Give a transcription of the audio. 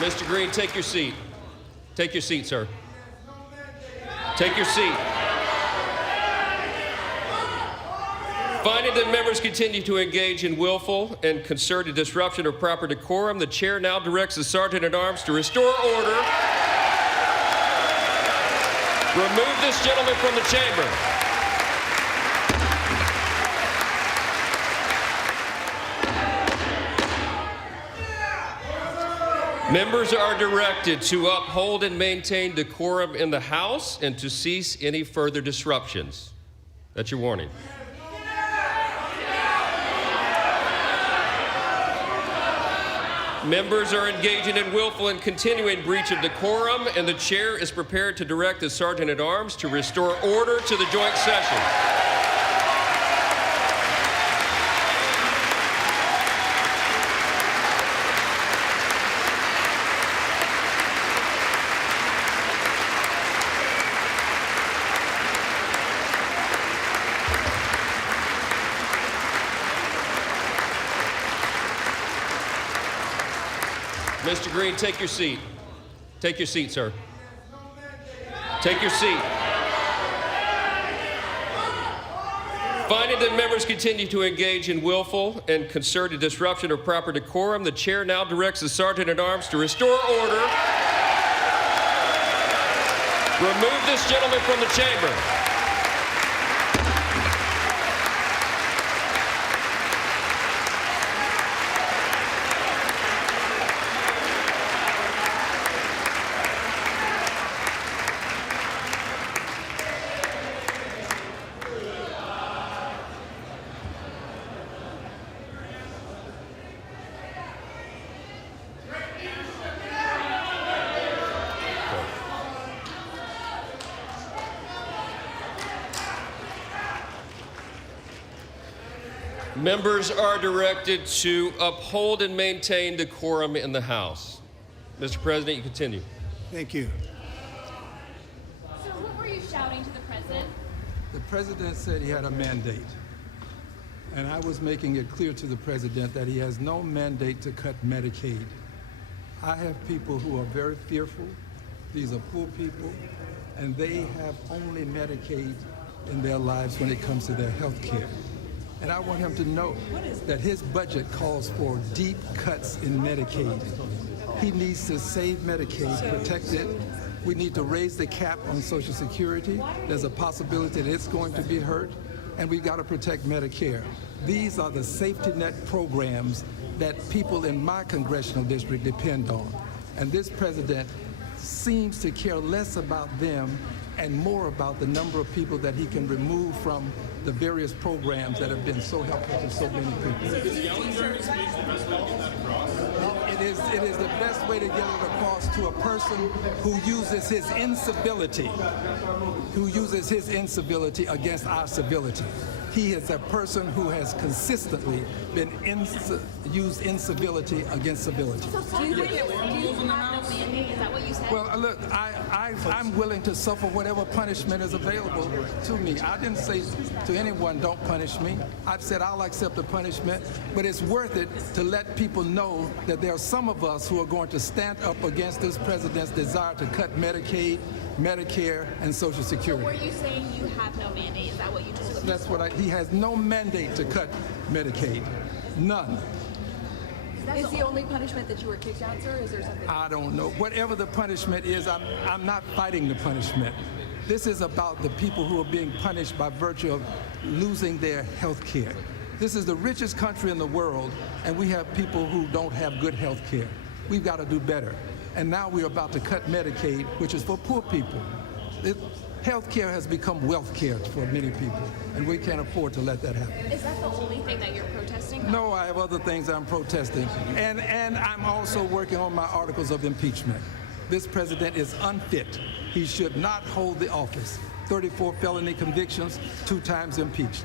Mr. Green, take your seat. Take your seat, sir. Take your seat. Finding that members continue to engage in willful and concerted disruption of proper decorum, the chair now directs the Sergeant-at-Arms to restore order. Remove this gentleman from the chamber. Members are directed to uphold and maintain decorum in the House and to cease any further disruptions. That's your warning. Members are engaging in willful and continuing breach of decorum, and the chair is prepared to direct the Sergeant-at-Arms to restore order to the joint session. Mr. Green, take your seat. Take your seat, sir. Take your seat. Finding that members continue to engage in willful and concerted disruption of proper decorum, the chair now directs the Sergeant-at-Arms to restore order. Remove this gentleman from the chamber. Members are directed to uphold and maintain decorum in the House. Mr. President, you continue. Thank you. Sir, what were you shouting to the president? The president said he had a mandate. And I was making it clear to the president that he has no mandate to cut Medicaid. I have people who are very fearful. These are poor people, and they have only Medicaid in their lives when it comes to their health care. And I want him to know that his budget calls for deep cuts in Medicaid. He needs to save Medicaid, protect it. We need to raise the cap on Social Security. There's a possibility that it's going to be hurt. And we've got to protect Medicare. These are the safety net programs that people in my congressional district depend on. And this president seems to care less about them and more about the number of people that he can remove from the various programs that have been so helpful to so many people. It is the best way to get it across to a person who uses his incivility, against our civility. He is a person who has consistently been used incivility against civility. So do you have no mandate? Is that what you said? Well, look, I'm willing to suffer whatever punishment is available to me. I didn't say to anyone, don't punish me. I've said I'll accept the punishment, but it's worth it to let people know that there are some of us who are going to stand up against this president's desire to cut Medicaid, Medicare, and Social Security. So were you saying you have no mandate? Is that what you just said? That's what he has no mandate to cut Medicaid. None. Is the only punishment that you were kicked out, sir? Is there something? I don't know. Whatever the punishment is, I'm not fighting the punishment. This is about the people who are being punished by virtue of losing their health care. This is the richest country in the world, and we have people who don't have good health care. We've got to do better. And now we're about to cut Medicaid, which is for poor people. Health care has become wealth care for many people, and we can't afford to let that happen. Is that the only thing that you're protesting? No, I have other things I'm protesting. And I'm also working on my articles of impeachment. This president is unfit. He should not hold the office. 34 felony convictions, 2 times impeached.